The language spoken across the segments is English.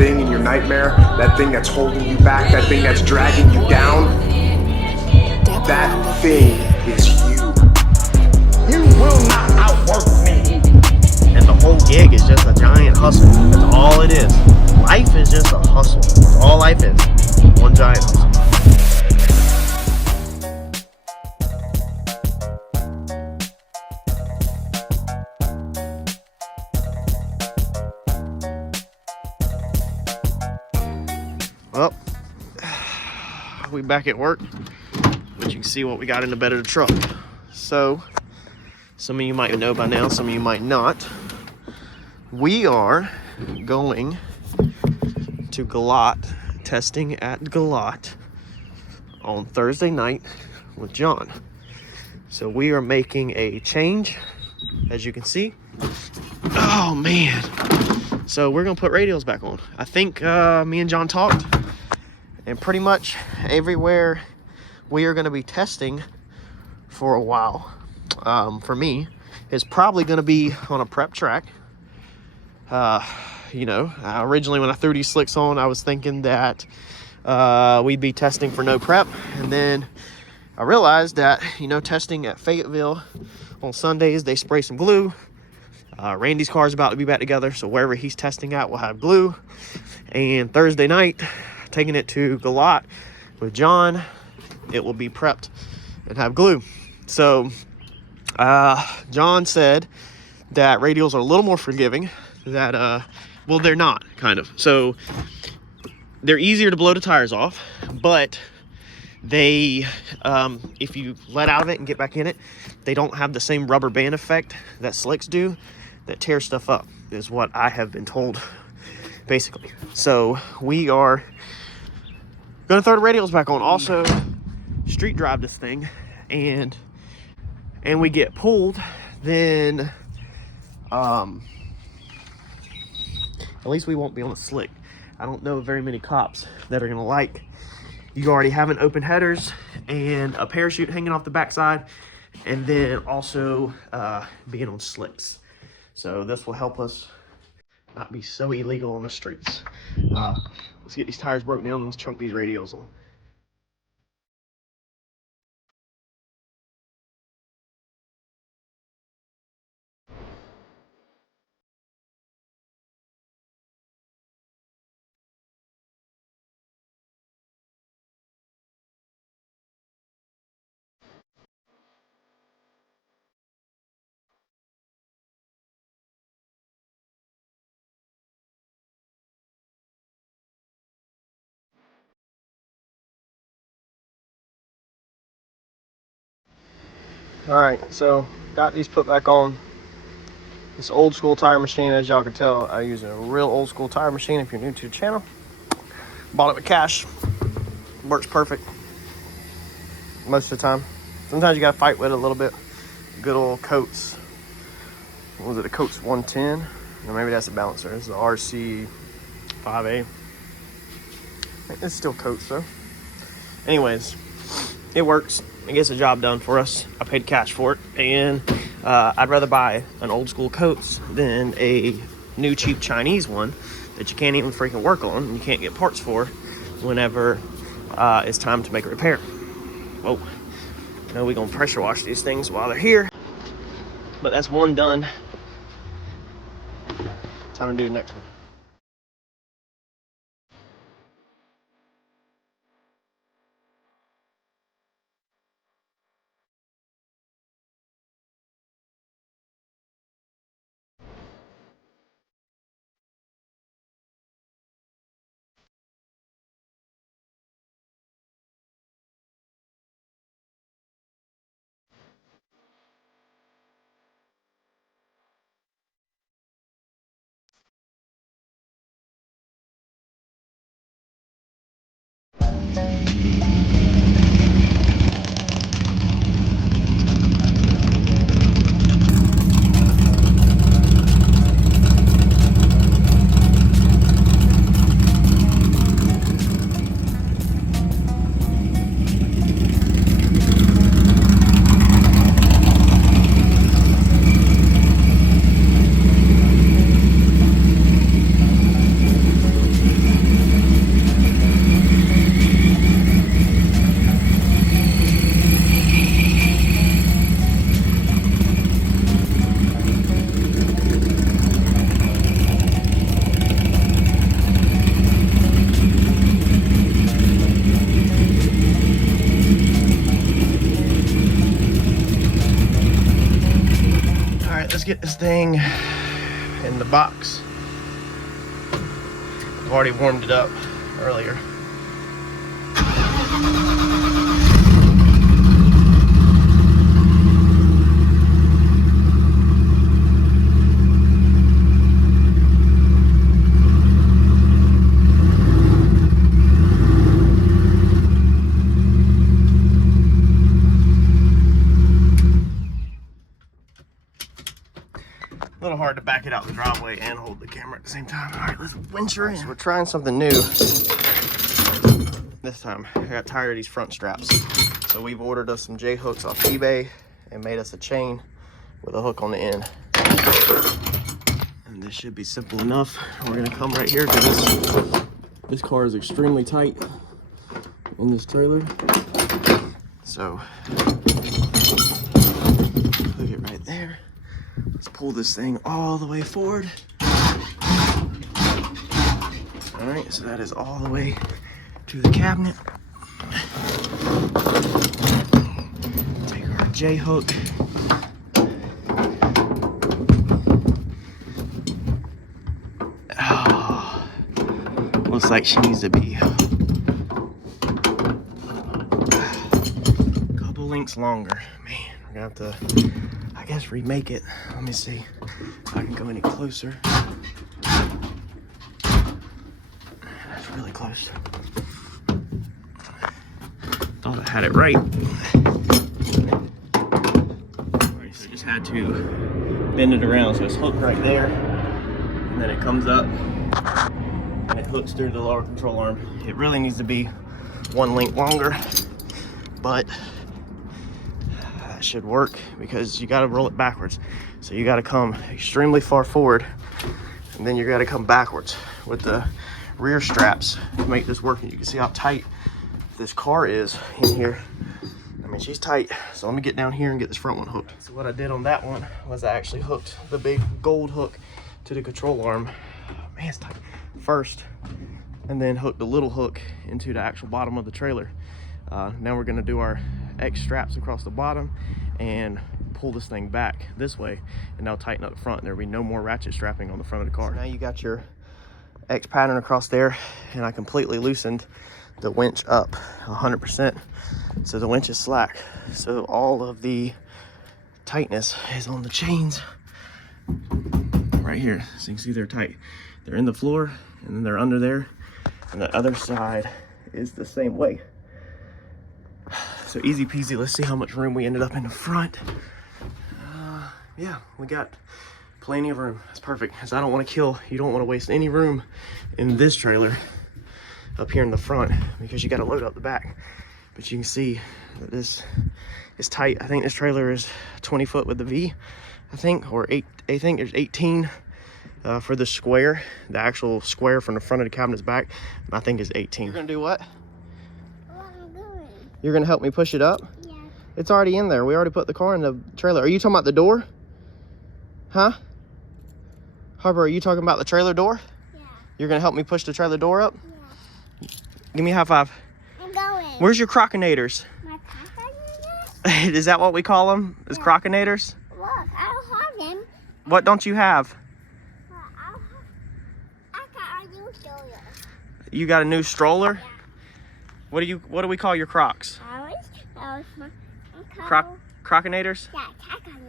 thing in your nightmare, that thing that's holding you back, that thing that's dragging you down, that thing is you. You will not outwork me. And the whole gig is just a giant hustle. That's all it is. Life is just a hustle. That's all life is. One giant hustle. Well, we back at work, but you can see what we got in the bed of the truck. So, some of you might know by now, some of you might not. We are going to Gallot, testing at Gallot on Thursday night with John. So we are making a change, as you can see. Oh man. So we're gonna put radials back on. I think me and John talked, and pretty much everywhere we are gonna be testing for a while, for me, is probably gonna be on a prep track. You know, originally when I threw these slicks on, I was thinking that we'd be testing for no prep, and then I realized that, you know, testing at Fayetteville on Sundays, they spray some glue. Randy's car is about to be back together, so wherever he's testing at will have glue. And Thursday night, taking it to Gallot with John, it will be prepped and have glue. So John said that radials are a little more forgiving, that well, they're not, kind of. So they're easier to blow the tires off, but they if you let out of it and get back in it, they don't have the same rubber band effect that slicks do, that tears stuff up, is what I have been told, basically. So we are gonna throw the radials back on. Also, street drive this thing, and we get pulled, then at least we won't be on a slick. I don't know very many cops that are gonna like you already having open headers and a parachute hanging off the backside, and then also being on slicks. So this will help us not be so illegal on the streets. Let's get these tires broken down and let's chunk these radials on. Alright, so got these put back on. This old school tire machine, as y'all can tell, I use a real old school tire machine if you're new to the channel. Bought it with cash. Works perfect most of the time. Sometimes you gotta fight with it a little bit. Good old Coates. What was it, a Coates 110? Or maybe that's a balancer. It's the RC 5A. I think it's still Coates though. Anyways, it works. It gets the job done for us. I paid cash for it, and I'd rather buy an old school Coates than a new cheap Chinese one that you can't even freaking work on and you can't get parts for whenever it's time to make a repair. Whoa. You know, we're gonna pressure wash these things while they're here, but that's one done. Time to do the next one. thing in the box. I've already warmed it up earlier. A little hard to back it out the driveway and hold the camera at the same time. All right, let's winch her in. So we're trying something new. This time, I got tired of these front straps. So we've ordered us some J-hooks off eBay and made us a chain with a hook on the end. And this should be simple enough. We're gonna come right here because this car is extremely tight in this trailer. So, hook it right there. Let's pull this thing all the way forward. All right, so that is all the way to the cabinet. Take our J-hook. Oh, looks like she needs to be a couple links longer. Man, we're gonna have to, I guess, remake it. Let me see if I can go any closer. That's really close. Thought I had it right. Alright, so I just had to bend it around so it's hooked right there. And then it comes up and it hooks through the lower control arm. It really needs to be one link longer, but that should work because you got to roll it backwards. So you got to come extremely far forward and then you got to come backwards with the rear straps to make this work. And you can see how tight this car is in here. I mean, she's tight. So let me get down here and get this front one hooked. So what I did on that one was I actually hooked the big gold hook to the control arm. Man, it's tight. First, and then hooked the little hook into the actual bottom of the trailer. Now we're gonna do our X straps across the bottom and pull this thing back this way, and now tighten up the front. There'll be no more ratchet strapping on the front of the car. So now you got your X pattern across there, and I completely loosened the winch up 100%. So the winch is slack. So all of the tightness is on the chains right here. So you can see they're tight. They're in the floor and then they're under there. And the other side is the same way. So easy peasy. Let's see how much room we ended up in the front. Yeah, we got plenty of room. That's perfect, because I don't want to you don't want to waste any room in this trailer up here in the front, because you got to load up the back. But you can see that this is tight. I think this trailer is 20 foot with the V, I think, or 8. I think there's 18 for the square. The actual square from the front of the cabinet's back, I think is 18. You're gonna do what? I'm doing. You're gonna help me push it up? Yeah. It's already in there. We already put the car in the trailer. Are you talking about the door? Huh? Harper, are you talking about the trailer door? Yeah. You're gonna help me push the trailer door up? Yeah. Give me a high five. I'm going. Where's your croconators? My papa? Is that what we call them? Is Yeah. croconators? Look, I don't have them. What don't you have? I got a new stroller. You got a new stroller? Yeah. What do we call your Crocs? That was my Croconators? Yeah, I got it.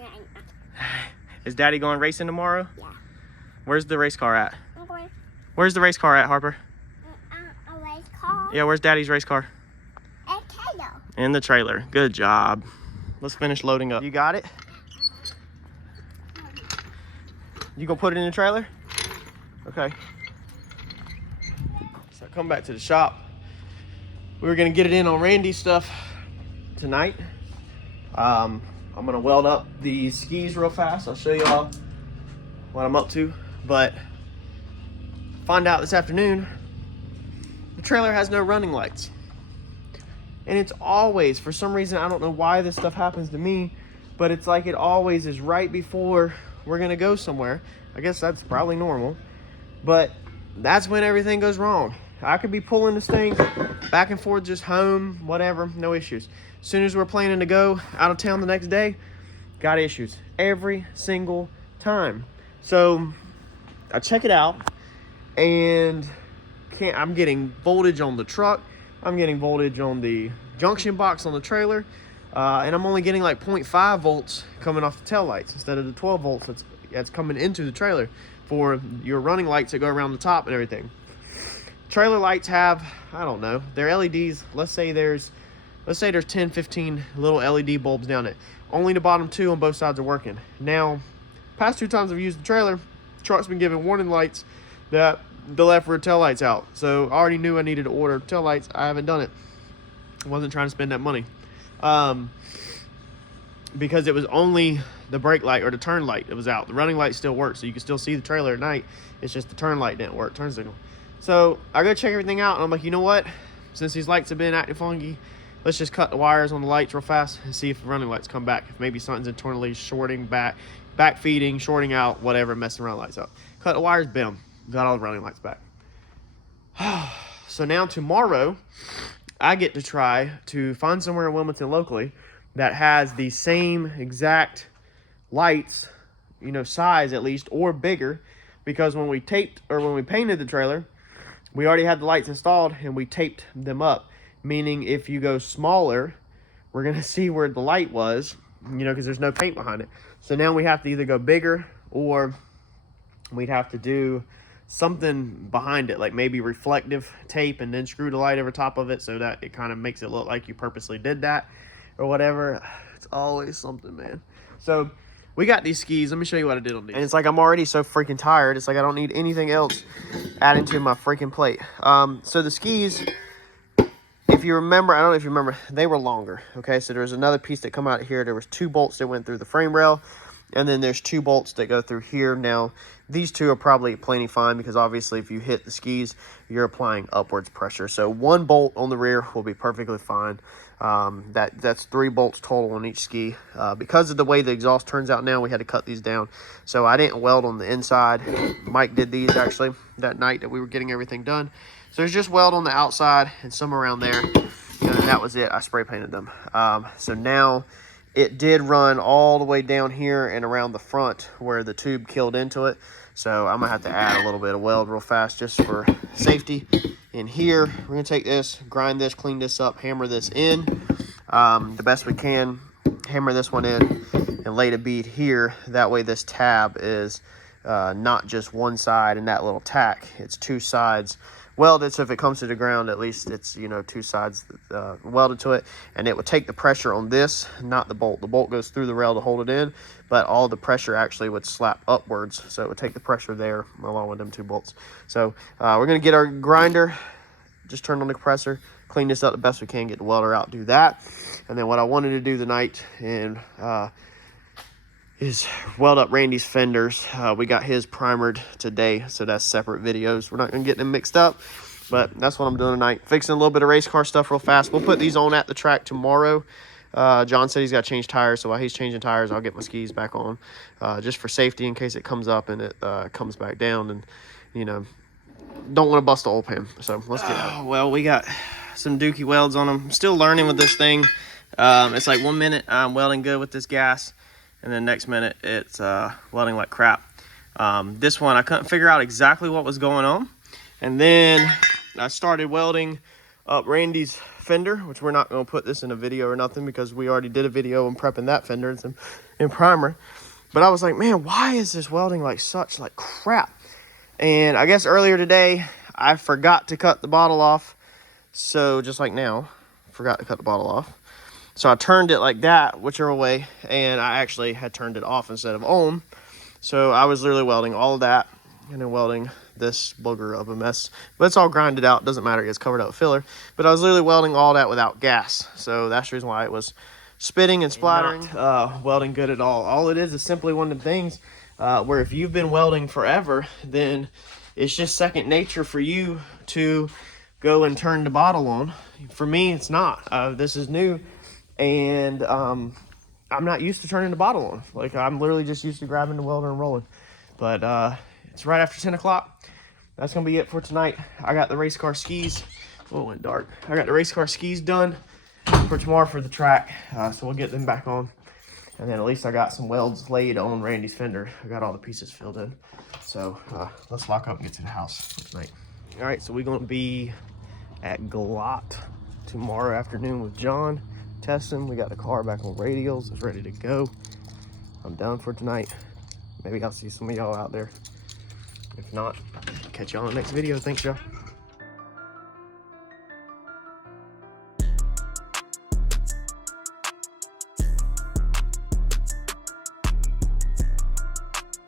Is Daddy going racing tomorrow? Yeah. Where's the race car at? I'm going Where's the race car at, Harper? a race car. Yeah, where's Daddy's race car? A tail. In the trailer. Good job. Let's finish loading up. You got it? You gonna put it in the trailer? Okay. So I come back to the shop. We were gonna get it in on Randy's stuff tonight. I'm gonna weld up the skis real fast. I'll show y'all what I'm up to. But find out this afternoon, the trailer has no running lights. And it's always, for some reason, I don't know why this stuff happens to me, but it's like it always is right before we're gonna go somewhere. I guess that's probably normal, but that's when everything goes wrong. I could be pulling this thing back and forth, just home, whatever, no issues. As soon as we're planning to go out of town the next day, got issues every single time. So I check it out, and I'm getting voltage on the truck. I'm getting voltage on the junction box on the trailer. And I'm only getting like 0.5 volts coming off the tail lights instead of the 12 volts that's coming into the trailer for your running lights that go around the top and everything. Trailer lights have, I don't know, they're LEDs. Let's say there's 10, 15 little LED bulbs down it. Only the bottom 2 on both sides are working. Now, past 2 times I've used the trailer, truck's been giving warning lights that the left rear tail lights out. So I already knew I needed to order tail lights. I haven't done it. I wasn't trying to spend that money. Because it was only the brake light or the turn light that was out. The running light still works, so you can still see the trailer at night. It's just the turn light didn't work, turn signal. So I go check everything out, and I'm like, you know what? Since these lights have been acting funky, let's just cut the wires on the lights real fast and see if the running lights come back. If maybe something's internally shorting back feeding, shorting out, whatever, messing around lights up. Cut the wires, bam, got all the running lights back. So now tomorrow, I get to try to find somewhere in Wilmington locally that has the same exact lights, you know, size at least, or bigger, because when we painted the trailer, we already had the lights installed and we taped them up, meaning if you go smaller, we're gonna see where the light was, you know, because there's no paint behind it. So now we have to either go bigger, or we'd have to do something behind it, like maybe reflective tape and then screw the light over top of it so that it kind of makes it look like you purposely did that or whatever. It's always something, man. So we got these skis. Let me show you what I did on these. And it's like I'm already so freaking tired. It's like I don't need anything else adding to my freaking plate. So the skis, if you remember, I don't know if you remember, they were longer. Okay, so there was another piece that come out here. There was 2 bolts that went through the frame rail, and then there's 2 bolts that go through here. Now, these 2 are probably plenty fine because obviously if you hit the skis, you're applying upwards pressure. So 1 bolt on the rear will be perfectly fine. That's 3 bolts total on each ski. Because of the way the exhaust turns out now, we had to cut these down. So I didn't weld on the inside. Mike did these actually that night that we were getting everything done. So there's just weld on the outside and some around there. And that was it. I spray painted them. So now it did run all the way down here and around the front where the tube killed into it. So I'm gonna have to add a little bit of weld real fast just for safety. In here, we're gonna take this, grind this, clean this up, hammer this in the best we can, hammer this one in and lay the bead here. That way this tab is not just one side and that little tack, it's 2 sides welded, so if it comes to the ground, at least it's, you know, 2 sides welded to it, and it would take the pressure on this, not the bolt. The bolt goes through the rail to hold it in, but all the pressure actually would slap upwards, so it would take the pressure there along with them 2 bolts. So we're gonna get our grinder, just turn on the compressor, clean this up the best we can, get the welder out, do that. And then what I wanted to do tonight and is weld up Randy's fenders. We got his primered today, so that's separate videos. We're not gonna get them mixed up, but that's what I'm doing tonight. Fixing a little bit of race car stuff real fast. We'll put these on at the track tomorrow. John said he's got to change tires, so while he's changing tires, I'll get my skis back on, just for safety in case it comes up and it comes back down, and you know, don't want to bust the oil pan. So let's get it. Well, we got some dookie welds on them. I'm still learning with this thing. It's like 1 minute I'm welding good with this gas, and then next minute it's welding like crap. This one I couldn't figure out exactly what was going on, and then I started welding up Randy's fender, which we're not going to put this in a video or nothing because we already did a video on prepping that fender in primer. But I was like, man, why is this welding like such like crap? And I guess earlier today I forgot to cut the bottle off, so just like now, forgot to cut the bottle off. So I turned it like that, whichever way, and I actually had turned it off instead of on. So I was literally welding all of that and then welding this booger of a mess. But it's all grinded out, doesn't matter, it's covered up with filler. But I was literally welding all that without gas. So that's the reason why it was spitting and splattering. Not welding good at all. All it is simply one of the things where if you've been welding forever, then it's just second nature for you to go and turn the bottle on. For me, it's not. This is new. And I'm not used to turning the bottle on. Like, I'm literally just used to grabbing the welder and rolling. But it's right after 10 o'clock. That's going to be it for tonight. I got the race car skis. Oh, it went dark. I got the race car skis done for tomorrow for the track. So we'll get them back on. And then at least I got some welds laid on Randy's fender. I got all the pieces filled in. So let's lock up and get to the house for tonight. All right, so we're gonna be at Gallot tomorrow afternoon with John, testing. We got the car back on radials, it's ready to go. I'm done for tonight. Maybe I'll see some of y'all out there. If not, catch y'all in the next video. Thanks, y'all.